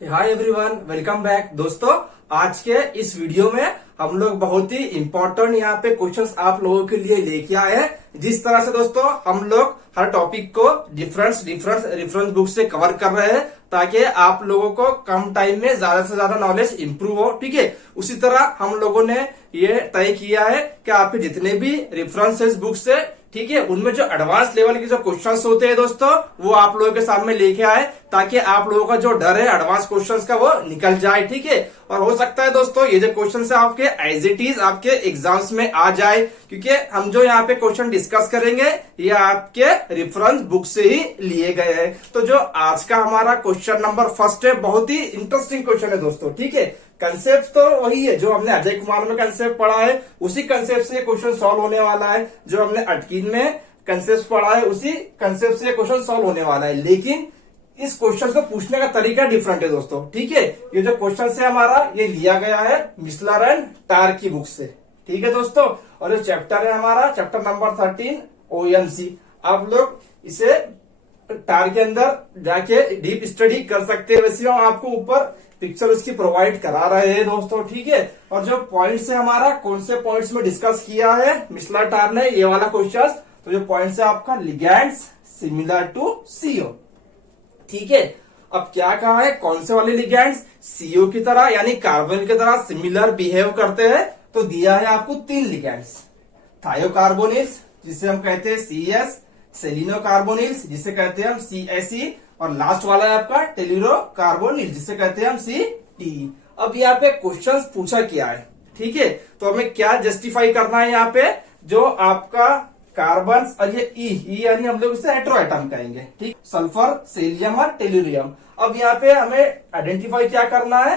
Hi everyone, welcome back दोस्तों। आज के इस वीडियो में हम लोग बहुत ही इम्पोर्टेंट यहाँ पे क्वेश्चंस आप लोगों के लिए लेके आए हैं। जिस तरह से दोस्तों हम लोग हर टॉपिक को डिफरेंस बुक से कवर कर रहे हैं ताकि आप लोगों को कम टाइम में ज्यादा से ज्यादा नॉलेज इंप्रूव हो। ठीक है, उसी तरह हम लोगों ने ये तय किया है कि आपके जितने भी रेफरेंसेस बुक से, ठीक है, उनमें जो एडवांस लेवल के जो क्वेश्चंस होते हैं दोस्तों वो आप लोगों के सामने लेके आए ताकि आप लोगों का जो डर है एडवांस क्वेश्चंस का वो निकल जाए। ठीक है, और हो सकता है दोस्तों ये जो क्वेश्चन है आपके एज इट इज आपके एग्जाम्स में आ जाए, क्योंकि हम जो यहाँ पे क्वेश्चन डिस्कस करेंगे ये आपके रेफरेंस बुक से ही लिए गए हैं। तो जो आज का हमारा क्वेश्चन नंबर फर्स्ट है, बहुत ही इंटरेस्टिंग क्वेश्चन है दोस्तों। ठीक है, कंसेप्ट तो वही है जो हमने अजय कुमार में कंसेप्ट पढ़ा है, उसी कंसेप्ट से क्वेश्चन सॉल्व होने वाला है। जो हमने अटकीन में कंसेप्ट पढ़ा है उसी कंसेप्ट से क्वेश्चन सॉल्व होने वाला है, लेकिन इस क्वेश्चन को पूछने का तरीका डिफरेंट है दोस्तों। ठीक है, ये जो क्वेश्चन है हमारा ये लिया गया है मिसलर एंड टार की बुक से। ठीक है दोस्तों, और ये चैप्टर है हमारा चैप्टर नंबर 13 OMC। आप लोग इसे टार के अंदर जाके डीप स्टडी कर सकते हैं। वैसे हम आपको ऊपर पिक्चर उसकी प्रोवाइड करा रहे हैं दोस्तों। ठीक है, और जो पॉइंट्स है हमारा कौन से पॉइंट्स में डिस्कस किया है मिसलर टार ने ये वाला क्वेश्चन, तो जो पॉइंट्स है आपका लिगैंड्स सिमिलर टू CO। ठीक है, अब क्या कहा है, कौन से वाले लिगैंड्स CO की तरह यानी कार्बन की तरह सिमिलर बिहेव करते हैं। तो दिया है आपको 3 लिगैंड्स, थायोकार्बोनिल्स जिसे हम कहते हैं CS, सेलिनोकार्बोनिल्स जिसे कहते हैं हम CSE, और लास्ट वाला है आपका टेलुरोकार्बोनिल जिसे कहते हैं हम CTE। अब यहाँ पे क्वेश्चंस पूछा क्या है, ठीक है, तो हमें क्या जस्टिफाई करना है यहाँ पे, जो आपका कार्बन और ये ई यानी हम लोग इसे हेटेरो एटम कहेंगे। ठीक, सल्फर, सेलियम और टेलुरियम। अब यहाँ पे हमें आइडेंटिफाई क्या करना है,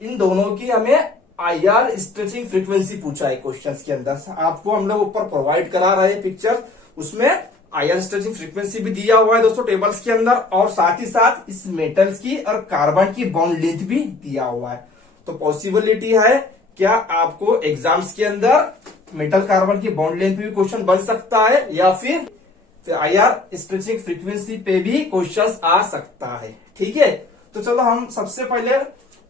इन दोनों की हमें IR स्ट्रेचिंग फ्रीक्वेंसी पूछा है क्वेश्चंस के अंदर। आपको हम लोग ऊपर प्रोवाइड करा रहे हैं पिक्चर, उसमें IR स्ट्रेचिंग फ्रीक्वेंसी भी दिया हुआ है दोस्तों टेबल्स के अंदर, और साथ ही साथ इस मेटल्स की और कार्बन की बॉन्ड लेंथ भी दिया हुआ है। तो पॉसिबिलिटी है क्या आपको एग्जाम्स के अंदर मेटल कार्बन की बॉन्ड लेंथ पे भी क्वेश्चन बन सकता है, या फिर IR स्ट्रेचिंग फ्रीक्वेंसी पे भी क्वेश्चन आ सकता है। ठीक है, तो चलो हम सबसे पहले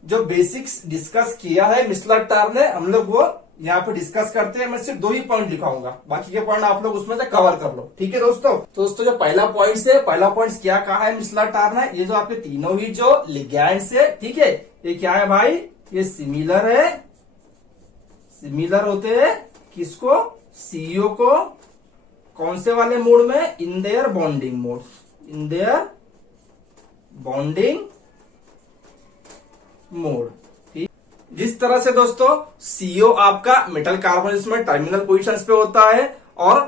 जो बेसिक्स डिस्कस किया है मिसलर टार ने, हम लोग वो यहाँ पे डिस्कस करते हैं। मैं सिर्फ 2 ही पॉइंट लिखाऊंगा, बाकी के पॉइंट आप लोग उसमें से कवर कर लो। ठीक है दोस्तों, तो दोस्तों जो पहला पॉइंट है, पहला पॉइंट क्या कहा है मिसलर टार ने, ये जो आपके तीनों ही जो लिगैंड्स है, ठीक है, ये क्या है भाई, ये सिमिलर है, सिमिलर होते हैं किसको, CO को, कौन से वाले मोड में, in their bonding mode, in their bonding mode. ठीक, जिस तरह से दोस्तों CO आपका मेटल कार्बन में टर्मिनल पोजीशंस पे होता है और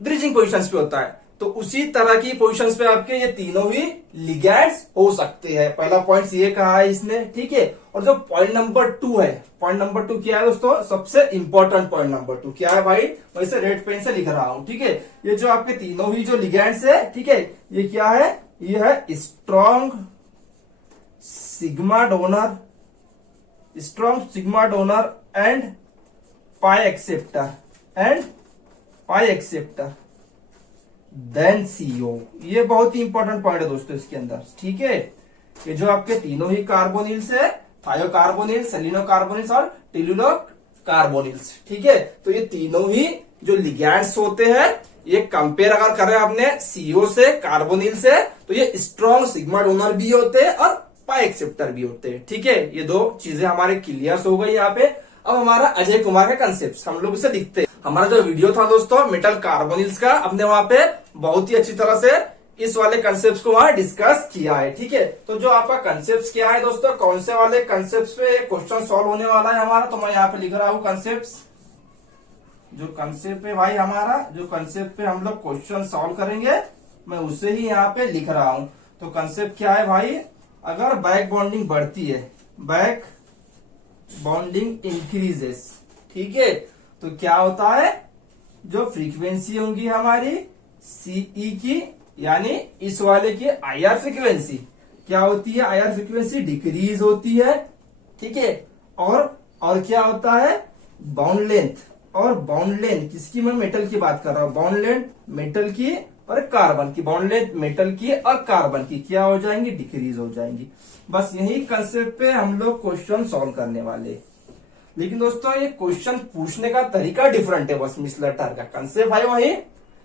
ब्रिजिंग पोजीशंस पे होता है, तो उसी तरह की पोजीशंस पे आपके ये तीनों ही लिगैंड्स हो सकते हैं। पहला पॉइंट ये कहा है इसने। ठीक है, और जो पॉइंट नंबर 2 है, पॉइंट नंबर 2 क्या है दोस्तों, सबसे इंपॉर्टेंट पॉइंट नंबर 2 क्या है भाई, मैं इसे रेड पेन से लिख रहा हूं। ठीक है, ये जो आपके तीनों ही जो लिगैंड्स है, ठीक है, ये क्या है, ये है strong sigma donor, strong sigma donor and pi acceptor than CO। ये बहुत ही इंपॉर्टेंट पॉइंट है दोस्तों इसके अंदर। ठीक है, ये जो आपके तीनों ही कार्बोनिल्स है, थायोकार्बोनिल्स, सेलिनोकार्बोनिल्स और टेलुरोकार्बोनिल्स। ठीक है, तो ये तीनों ही जो लिगैंड्स होते हैं, ये कंपेयर अगर करें आपने CO से, कार्बोनिल से, तो ये स्ट्रॉन्ग सिग्मा डोनर भी होते हैं और पाई एक्सेप्टर भी होते हैं। ठीक है, ये 2 चीजें हमारे क्लियर हो गई यहाँ पे। अब हमारा अजय कुमार का कंसेप्ट हम लोग इसे लिखते हैं। हमारा जो वीडियो था दोस्तों मेटल कार्बोनिल्स का, हमने वहां पे बहुत ही अच्छी तरह से इस वाले कंसेप्ट को वहां डिस्कस किया है। ठीक है, तो जो आपका कंसेप्ट क्या है दोस्तों, कौन से वाले कंसेप्ट पे क्वेश्चन सॉल्व होने वाला है हमारा, तो मैं यहाँ पे लिख रहा हूँ कंसेप्ट। जो कंसेप्ट है भाई हमारा, जो कंसेप्ट पे हम लोग क्वेश्चन सॉल्व करेंगे, मैं उसे ही यहाँ पे लिख रहा हूँ। तो कंसेप्ट क्या है भाई, अगर बैक बॉन्डिंग बढ़ती है, बैक बॉन्डिंग इंक्रीजेस, ठीक है, तो क्या होता है, जो फ्रीक्वेंसी होंगी हमारी CE की, यानी इस वाले की IR फ्रीक्वेंसी क्या होती है, IR फ्रीक्वेंसी डिक्रीज होती है। ठीक है, और क्या होता है, बाउंड लेंथ, और बाउंड लेंथ किसकी, मैं मेटल की बात कर रहा हूं, बाउंड लेंथ मेटल की और कार्बन की, बॉन्ड लेंथ मेटल की और कार्बन की क्या हो जाएंगी, डिक्रीज हो जाएंगी। बस यही कंसेप्ट पे हम लोग क्वेश्चन सॉल्व करने वाले। लेकिन दोस्तों ये क्वेश्चन पूछने का तरीका डिफरेंट है, बस मिस लेटर का कंसेप्ट है वही,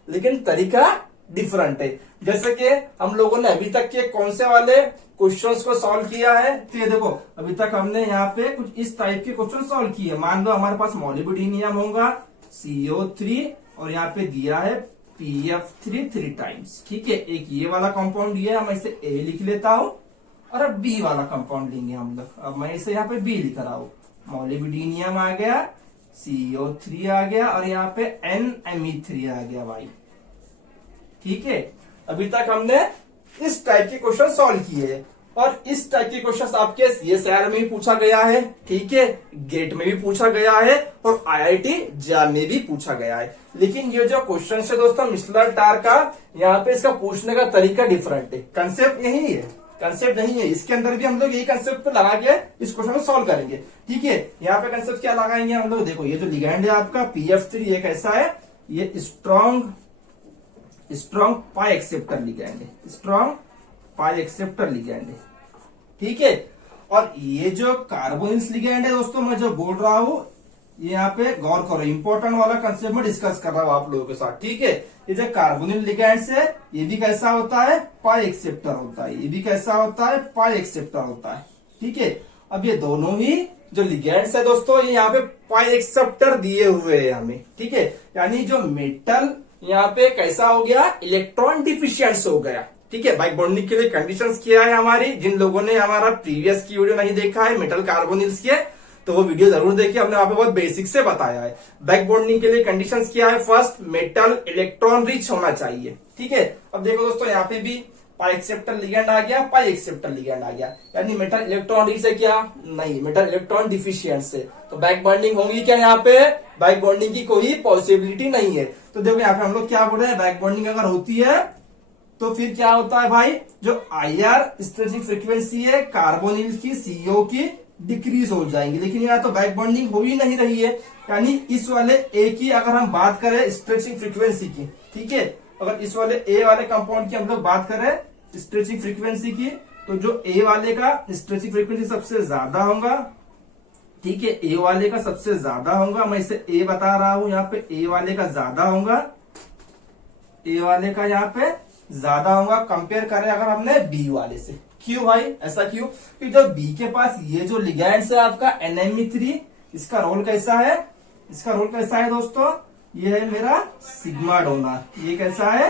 लेकिन तरीका डिफरेंट है। जैसे कि हम लोगों ने अभी तक के कौन से वाले क्वेश्चंस को सॉल्व किया है, तो ये देखो अभी तक हमने यहाँ पे कुछ इस टाइप के क्वेश्चन सॉल्व किए। मान लो हमारे पास मोलिब्डेनियम होगा CO3 और यहाँ पे दिया है PF3 3 टाइम्स, ठीक है। एक ये वाला कंपाउंड दिया है, मैं इसे A लिख लेता हूं, और अब B वाला कंपाउंड लेंगे हम लोग। अब मैं इसे यहाँ पे B लिख रहा हूं, मोलिब्डेनियम आ गया, CO3 आ गया और यहाँ पे NMe3 आ गया भाई, ठीक है। अभी तक हमने इस टाइप के क्वेश्चन सॉल्व किए और इस टाइप के क्वेश्चन आपके CSIR में भी पूछा गया है, ठीक है, गेट में भी पूछा गया है और IIT JAM में भी पूछा गया है। लेकिन ये जो क्वेश्चन है दोस्तों मिशेल टार का, यहाँ पे इसका पूछने का तरीका डिफरेंट है, कंसेप्ट यही है, कंसेप्ट नहीं है। इसके अंदर भी हम लोग यही कंसेप्ट पे लगा के इस क्वेश्चन को सॉल्व करेंगे, ठीक है। यहाँ पे कंसेप्ट क्या लगाएंगे हम लोग, देखो ये जो लिगैंड है आपका PF3 ये कैसा है, ये स्ट्रॉन्ग पाई एक्सेप्टर लिगैंड है, स्ट्रॉन्ग पाई एक्सेप्टर लिगैंड है, ठीक है। और ये जो कार्बोनिल्स लिगैंड है दोस्तों, मैं जो बोल रहा हूं ये यहाँ पे गौर करो, इंपॉर्टेंट वाला कंसेप्ट में डिस्कस कर रहा हूं आप लोगों के साथ, ठीक है। ये जो कार्बोनिल लिगैंड्स है ये भी कैसा होता है, पाई एक्सेप्टर होता है, ये भी कैसा होता है, पाई एक्सेप्टर होता है, ठीक है। अब ये दोनों ही जो लिगैंड्स है दोस्तों ये यहाँ पे पाई एक्सेप्टर दिए हुए हैं हमें, ठीक है। यानी जो मेटल यहाँ पे कैसा हो गया, इलेक्ट्रॉन डिफिशियंट हो गया, ठीक है। बाइक बॉन्डिंग के लिए कंडीशंस क्या है हमारी, जिन लोगों ने हमारा प्रीवियस की वीडियो नहीं देखा है मेटल कार्बोनिल्स के, तो वो वीडियो जरूर देखिए, हमने वहां पे बहुत बेसिक से बताया है। बैक बॉन्डिंग के लिए कंडीशंस क्या है, फर्स्ट मेटल इलेक्ट्रॉन रिच होना चाहिए, ठीक है। अब देखो दोस्तों यहाँ पे भी पाई एक्सेप्टर लिगैंड आ गया, पाई एक्सेप्टर लिगैंड आ गया, यानी मेटल इलेक्ट्रॉन रिच है क्या, नहीं, मेटल इलेक्ट्रॉन डिफिशियंट से, तो बैक बॉन्डिंग होगी क्या, यहाँ पे बैक बॉन्डिंग की कोई पॉसिबिलिटी नहीं है। तो देखो यहाँ पे हम लोग क्या बोल रहे हैं, बैक बॉन्डिंग अगर होती है तो फिर क्या होता है भाई, जो IR स्ट्रेचिंग फ्रीक्वेंसी है कार्बोनिल की CO की डिक्रीज हो जाएंगी। लेकिन यहाँ तो बैक बॉन्डिंग हो ही नहीं रही है, यानी इस वाले A की अगर हम बात करें स्ट्रेचिंग फ्रीक्वेंसी की, ठीक है, अगर इस वाले A वाले कंपाउंड की हम लोग बात करें स्ट्रेचिंग फ्रीक्वेंसी की, तो जो A वाले का स्ट्रेचिंग फ्रीक्वेंसी सबसे ज्यादा होगा, ठीक है, A वाले का सबसे ज्यादा होगा, मैं इसे A बता रहा हूं, यहाँ पे A वाले का ज्यादा होगा, A वाले का यहाँ पे ज्यादा होगा कंपेयर करें अगर हमने B वाले से। क्यों भाई, ऐसा क्यों, क्योंकि जब B के पास ये जो लिगैंड्स है आपका NMe3, इसका रोल कैसा है, इसका रोल कैसा है दोस्तों, ये है मेरा सिग्मा डोनर, ये कैसा है,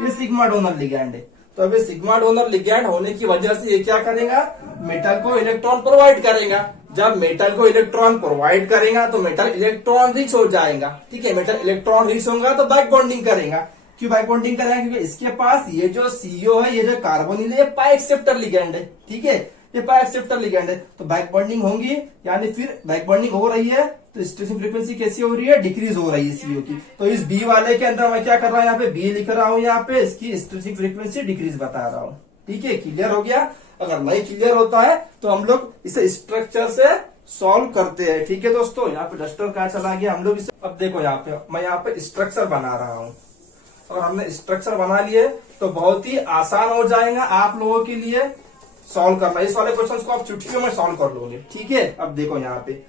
ये सिग्मा डोनर लिगैंड है। तो अभी सिग्मा डोनर लिगैंड होने की वजह से ये क्या करेगा, मेटल को इलेक्ट्रॉन प्रोवाइड करेगा। जब मेटल को इलेक्ट्रॉन प्रोवाइड करेगा तो मेटल इलेक्ट्रॉन रिच हो जाएगा, ठीक है। मेटल इलेक्ट्रॉन रिच होगा तो बैक बॉन्डिंग करेगा। क्यों बैक बॉन्डिंग करेगा, क्योंकि इसके पास ये जो CO है, ये जो कार्बोनिल है, ये पाई एक्सेप्टर लिगैंड है, ठीक है, ये पाई एक्सेप्टर लिगैंड है, तो बैक बॉन्डिंग होंगी, यानी फिर बैक बॉन्डिंग हो रही है तो स्ट्रेचिंग फ्रीक्वेंसी कैसी हो रही है, डिक्रीज हो रही है CO की। तो इस B वाले के अंदर मैं क्या कर रहा हूँ, यहाँ पे B लिख रहा हूँ, यहाँ पे इसकी स्ट्रेचिंग फ्रीक्वेंसी डिक्रीज बता रहा हूँ, ठीक है। क्लियर हो गया, अगर नहीं क्लियर होता है तो हम लोग इसे स्ट्रक्चर से सॉल्व करते हैं, ठीक है दोस्तों। यहाँ पे डस्टर कहाँ चला गया, हम लोग इसे, अब देखो यहाँ पे मैं यहाँ पे स्ट्रक्चर बना रहा हूँ, और हमने स्ट्रक्चर बना लिए तो बहुत ही आसान हो जाएगा आप लोगों के लिए सॉल्व करना। इस वाले क्वेश्चंस को आप चुटकियों में सॉल्व कर लोगे, ठीक है। अब देखो यहाँ पे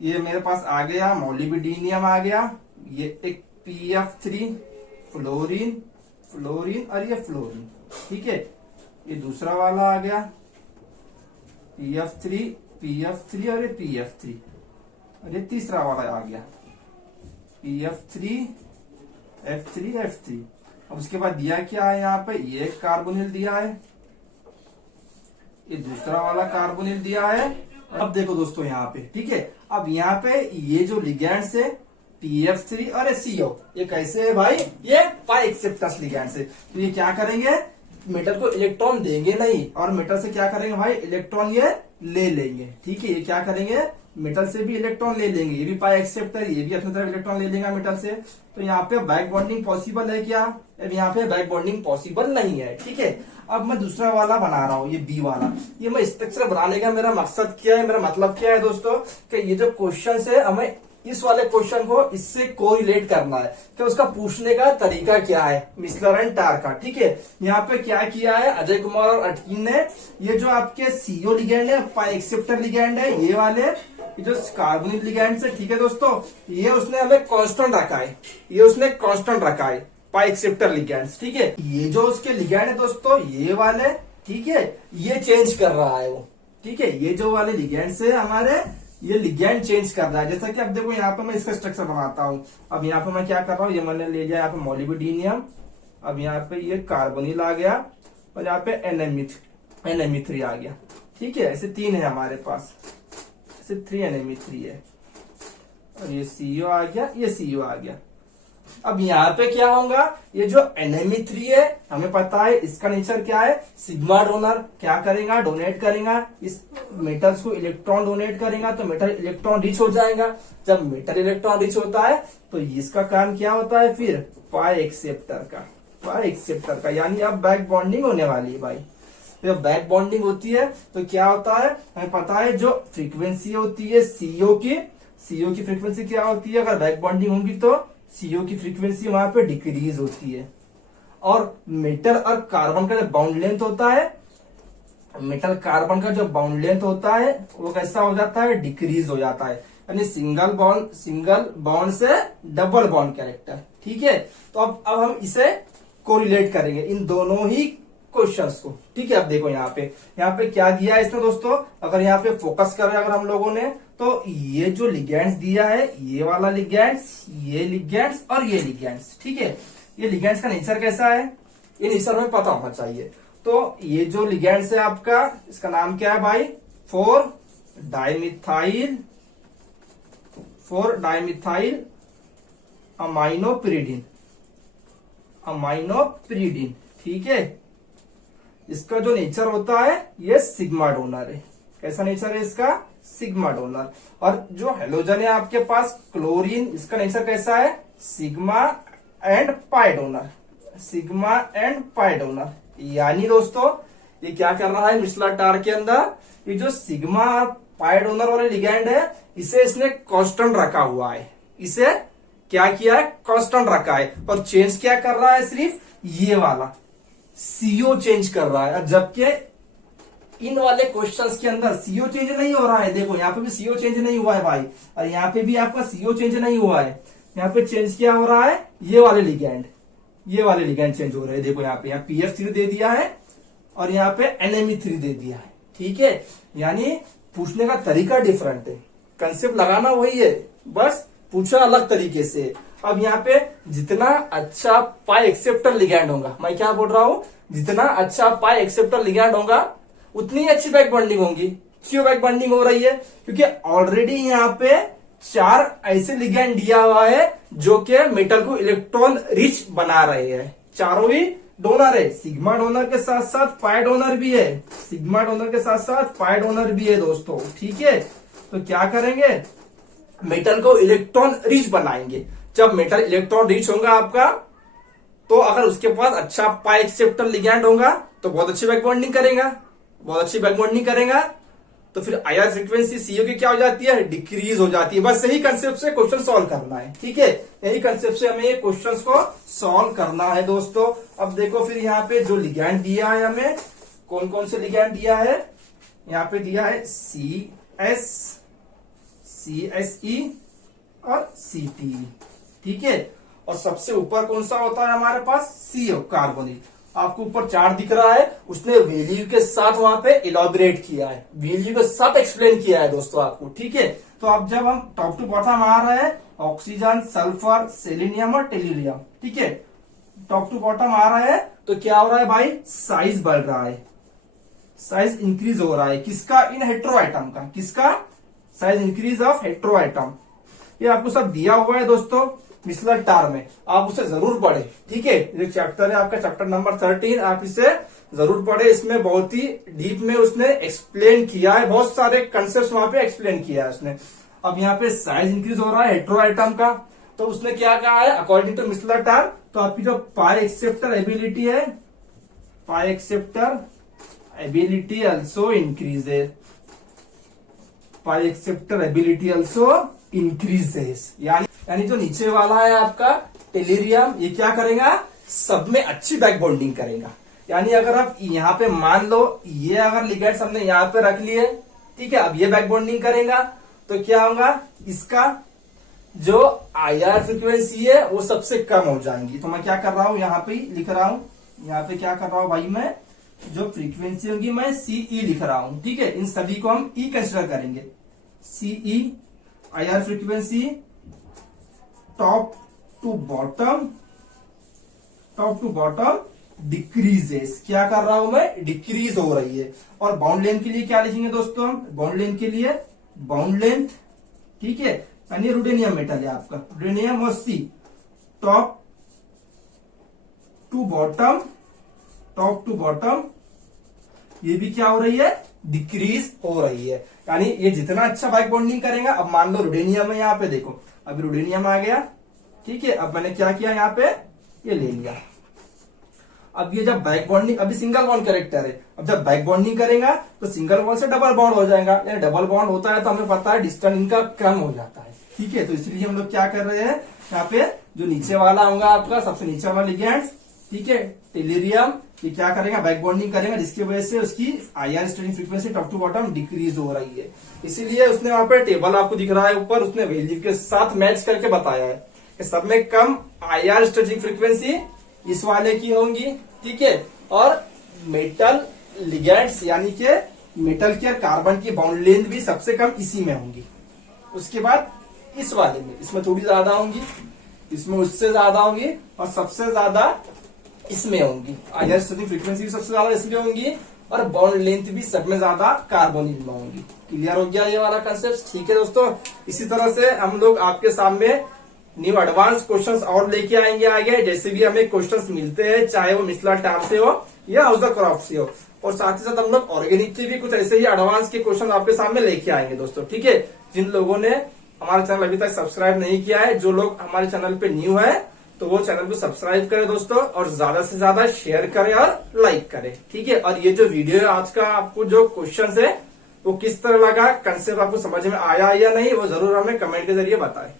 ये मेरे पास आ गया मोलिब्डेनियम आ गया, ये एक PF3 फ्लोरीन, फ्लोरीन और ये फ्लोरीन, ठीक है। ये दूसरा वाला आ गया PF3, PF3 और ये PF3, और ये तीसरा वाला आ गया PF3 F3 F3। अब उसके बाद दिया क्या है यहाँ पे, ये कार्बोनिल दिया है, ये दूसरा वाला कार्बोनिल दिया है। अब देखो दोस्तों यहाँ पे, ठीक है, अब यहाँ पे ये जो लिगैंड्स है PF3 और CO, ये कैसे है भाई, ये पाई एक्सेप्टर्स लिगैंड्स है। तो ये क्या करेंगे, मेटल को इलेक्ट्रॉन देंगे नहीं, और मेटल से क्या करेंगे भाई, इलेक्ट्रॉन ये ले लेंगे, ठीक है। ये क्या करेंगे, मेटल से भी इलेक्ट्रॉन ले लेंगे, ये भी पाई एक्सेप्टर, ये भी अपनी तरफ इलेक्ट्रॉन ले लेगा मेटल से। तो यहाँ पे बैक बॉन्डिंग पॉसिबल है क्या, अब यहाँ पे बैक बॉन्डिंग पॉसिबल नहीं है, ठीक है। अब मैं दूसरा वाला बना रहा हूँ, ये B वाला। ये मैं स्ट्रक्चर बनाने का मेरा मकसद क्या है, मेरा मतलब क्या है दोस्तों, कि ये जो क्वेश्चन है हमें इस वाले क्वेश्चन को इससे कोरिलेट करना है कि उसका पूछने का तरीका क्या है मिसलर एंड टार का। ठीक है, यहाँ पे क्या किया है अजय कुमार और अटकीन ने, ये जो आपके सीओ लिगैंड है, पाई एक्सेप्टर लिगैंड है, ये वाले ये जो कार्बोनिल लिगैंड से, ठीक है दोस्तों, ये उसने हमें कांस्टेंट रखा है, ये उसने कांस्टेंट रखा है पाई एक्सेप्टर लिगैंड्स। ठीक है, ये जो उसके लिगैंड है दोस्तों ये वाले, ठीक है, ये चेंज कर रहा है वो। ठीक है, ये जो वाले लिगैंड है हमारे, ये लिगैंड चेंज कर रहा है। जैसा कि अब देखो यहाँ पे मैं इसका स्ट्रक्चर बनाता हूँ। अब यहाँ पे मैं क्या कर रहा हूँ, ये मैंने ले लिया यहाँ पे मोलिब्डेनियम, अब यहाँ पे ये कार्बोनिल आ गया और यहाँ पे NMe3 आ गया। ठीक है, ऐसे 3 है हमारे पास, ऐसे 3 NMe3 है और ये CO आ गया, ये CO आ गया। अब यहाँ पे क्या होगा, ये जो NMe3 है हमें पता है इसका नेचर क्या है, सिग्मा डोनर। क्या करेगा, डोनेट करेगा इस मेटल्स को, इलेक्ट्रॉन डोनेट करेगा तो मेटल इलेक्ट्रॉन रिच हो जाएगा। जब मेटल इलेक्ट्रॉन रिच होता है तो इसका काम क्या होता है, फिर पाई एक्सेप्टर का, यानी अब बैक बॉन्डिंग होने वाली है भाई। जब बैक बॉन्डिंग होती है तो क्या होता है, हमें पता है जो फ्रीक्वेंसी होती है सीओ की फ्रीक्वेंसी क्या होती है, अगर बैक बॉन्डिंग होगी तो सीओ की फ्रीक्वेंसी वहां पे डिक्रीज होती है। और मेटल और कार्बन का जो बाउंड लेंथ होता है, मेटल कार्बन का जो बाउंड लेंथ होता है वो कैसा हो जाता है, डिक्रीज हो जाता है, यानी सिंगल बॉन्ड से डबल बॉन्ड कैरेक्टर। ठीक है, तो अब हम इसे कोरिलेट करेंगे इन दोनों ही क्वेश्चंस को। ठीक है, अब देखो यहाँ पे क्या दिया है इसने दोस्तों, अगर यहाँ पे फोकस करें अगर हम लोगों ने, तो ये जो लिगैंड्स दिया है, ये वाला लिगैंड्स, ये लिगैंड्स और ये लिगैंड्स। ठीक है, ये लिगैंड्स का नेचर कैसा है, ये नेचर में पता होना चाहिए। तो ये जो लिगैंड्स है आपका, इसका नाम क्या है भाई, 4 डाइमिथाइल अमाइनोपिरिडिन। ठीक है, इसका जो नेचर होता है ये सिग्मा डोनर है। कैसा नेचर है इसका, सिग्मा डोनर। और जो हेलोजन है आपके पास क्लोरीन, इसका नेचर कैसा है, सिग्मा एंड पाई डोनर। यानी दोस्तों ये क्या कर रहा है मिसलर टार के अंदर, ये जो सिग्मा और पाई डोनर वाले लिगैंड है इसे इसने कांस्टेंट रखा हुआ है, इसे क्या किया है, कांस्टेंट रखा है। और चेंज क्या कर रहा है, सिर्फ ये वाला सीओ चेंज कर रहा है। जबकि इन वाले क्वेश्चंस के अंदर सीओ चेंज नहीं हो रहा है। देखो यहाँ पे भी सीओ चेंज नहीं हुआ है भाई, और यहाँ पे भी आपका सीओ चेंज नहीं हुआ है। यहाँ पे चेंज क्या हो रहा है, ये वाले लिगैंड चेंज हो रहे हैं। देखो यहाँ पे PF3 दे दिया है और यहाँ पे NMe3 दे दिया है। ठीक है, यानी पूछने का तरीका डिफरेंट है, कंसेप्ट लगाना वही है, बस पूछा अलग तरीके से। अब यहाँ पे जितना अच्छा पाई एक्सेप्टर लिगैंड होगा, मैं क्या बोल रहा हूं, जितना अच्छा पाई एक्सेप्टर लिगैंड होगा उतनी अच्छी बैक बॉन्डिंग होगी। क्यों बैक बॉन्डिंग हो रही है, क्योंकि ऑलरेडी यहाँ पे 4 ऐसे लिगैंड दिया हुआ है जो कि मेटल को इलेक्ट्रॉन रिच बना रहे हैं। चारों ही डोनर है, सिग्मा डोनर के साथ साथ पाई डोनर भी है, दोस्तों। ठीक है, तो क्या करेंगे, मेटल को इलेक्ट्रॉन रिच बनाएंगे। जब मेटल इलेक्ट्रॉन रिच होगा आपका, तो अगर उसके पास अच्छा पाई एक्सेप्टर लिगैंड होगा तो बहुत अच्छी बैक बॉन्डिंग करेगा, तो फिर आईआर फ्रीक्वेंसी सीओ की क्या हो जाती है, डिक्रीज हो जाती है। बस यही कंसेप्ट से क्वेश्चन सॉल्व करना है। ठीक है, यही कंसेप्ट से हमें क्वेश्चंस को सॉल्व करना है दोस्तों। अब देखो फिर यहाँ पे जो लिगैंड दिया है हमें, कौन कौन से लिगैंड दिया है, यहाँ पे दिया है CSE और CTE। ठीक है, और सबसे ऊपर कौन सा होता है हमारे पास, CO कार्बोनिल। आपको ऊपर चार्ट दिख रहा है, उसने वैल्यू के साथ वहां पे इलॉबरेट किया है, वैल्यू के साथ एक्सप्लेन किया है दोस्तों आपको। ठीक है, तो अब जब हम टॉप टू बॉटम आ रहे हैं, ऑक्सीजन, सल्फर, सेलेनियम और टेल्यूरियम। ठीक है, टॉप टू बॉटम आ रहा है तो क्या हो रहा है भाई, साइज बढ़ रहा है, साइज इंक्रीज हो रहा है। किसका, इन हेट्रोएटम का, किसका, साइज इंक्रीज ऑफ हेट्रोएटम। ये आपको सब दिया हुआ है दोस्तों मिसलर टार में, आप उसे जरूर पढ़े। ठीक है, ये चैप्टर है आपका चैप्टर नंबर 13, आप इसे जरूर पढ़े। इसमें बहुत ही डीप में उसने एक्सप्लेन किया है, बहुत सारे कंसेप्ट वहां पे एक्सप्लेन किया है उसने। अब यहाँ पे साइज इंक्रीज हो रहा है हेट्रोएटम का, तो उसने क्या कहा है, अकॉर्डिंग टू मिसलर टार, तो आपकी जो पाई एक्सेप्टर एबिलिटी है, पाई एक्सेप्टर एबिलिटी ऑल्सो इंक्रीजेज, पाई एक्सेप्टर एबिलिटी ऑल्सो इंक्रीजेस, यानी जो नीचे वाला है आपका टेलिरियम, ये क्या करेगा, सब में अच्छी बैक बॉन्डिंग करेगा। यानी अगर आप यहाँ पे मान लो ये अगर लिगेंड्स हमने यहाँ पे रख लिए, ठीक है, अब ये बैक बॉन्डिंग करेगा तो क्या होगा, इसका जो IR फ्रीक्वेंसी है वो सबसे कम हो जाएंगी। तो मैं क्या कर रहा हूं, यहाँ पे लिख रहा हूं, यहाँ पे क्या कर रहा हूं भाई, मैं जो फ्रीक्वेंसी होगी मैं CE लिख रहा हूं, ठीक है। इन सभी को हम E कंसिडर करेंगे। CE IR frequency top to bottom decreases, क्या कर रहा हूं मैं, डिक्रीज हो रही है। और बाउंड लेंथ के लिए क्या लिखेंगे दोस्तों हम, बाउंड लेंथ के लिए बाउंड लेंथ, ठीक है, यानी रुडेनियम मेटल है आपका, रुडेनियम और C टॉप टू बॉटम ये भी क्या हो रही है, डिक्रीज हो रही है। यानी ये जितना अच्छा बैक बॉन्डिंग करेगा, अब मान लो रुडेनियम है यहाँ पे, देखो अभी रुडेनियम आ गया, ठीक है। अब मैंने क्या किया, यहाँ पे ये ले लिया। अब ये जब बैक बॉन्डिंग, अभी सिंगल बॉन्ड कैरेक्टर है, अब जब बैक बॉन्डिंग करेगा तो सिंगल बॉन्ड से डबल बॉन्ड हो जाएगा। यानी डबल बॉन्ड होता है तो हमें पता है डिस्टेंस इनका कम हो जाता है, ठीक है। तो इसलिए हम लोग क्या कर रहे हैं, यहाँ पे जो नीचे वाला होगा आपका सबसे नीचे वाला लिगेंड्स, ठीक है, टेलिरियम, ये क्या करेगा, बैक बॉन्डिंग करेगा, जिसकी वजह से उसकी IR stretching frequency top to bottom decrease हो रही है। इसीलिए उसने वहां पे टेबल आपको दिख रहा है ऊपर, उसने वैल्यू के साथ मैच करके बताया है कि सब में कम IR स्टेटिंग फ्रीक्वेंसी इस वाले की होंगी, ठीक है। और मेटल लिगेंड्स यानी कि मेटल के कार्बन की बाउंड लेंथ भी सबसे कम इसी में होंगी। उसके बाद इस वाले में, इसमें थोड़ी ज्यादा होंगी, इसमें उससे ज्यादा होंगी, और सबसे ज्यादा इसमें होंगी। IR स्टेटिंग फ्रीक्वेंसी भी सबसे ज्यादा इसलिए होंगी, और बाउंड लेंथ भी सब में ज्यादा कार्बोनिल में होंगी। क्लियर हो गया ये वाला कंसेप्ट, ठीक है दोस्तों। इसी तरह से हम लोग आपके सामने न्यू एडवांस क्वेश्चंस और लेके आएंगे आगे। जैसे भी हमें क्वेश्चंस मिलते हैं, चाहे वो मिथिला टैब से हो या हाउस द क्रॉफ्ट से हो, और साथ ही साथ हम लोग ऑर्गेनिक के भी कुछ ऐसे ही एडवांस के क्वेश्चन आपके सामने लेके आएंगे दोस्तों, ठीक है। जिन लोगों ने हमारा चैनल अभी तक सब्सक्राइब नहीं किया है, जो लोग हमारे चैनल पे न्यू है, तो वो चैनल को सब्सक्राइब करें दोस्तों, और ज्यादा से ज्यादा शेयर करें और लाइक करें, ठीक है। और ये जो वीडियो है आज का, आपको जो क्वेश्चन है वो किस तरह लगा, कंसेप्ट आपको समझ में आया या नहीं, वो जरूर हमें कमेंट के जरिए बताएं।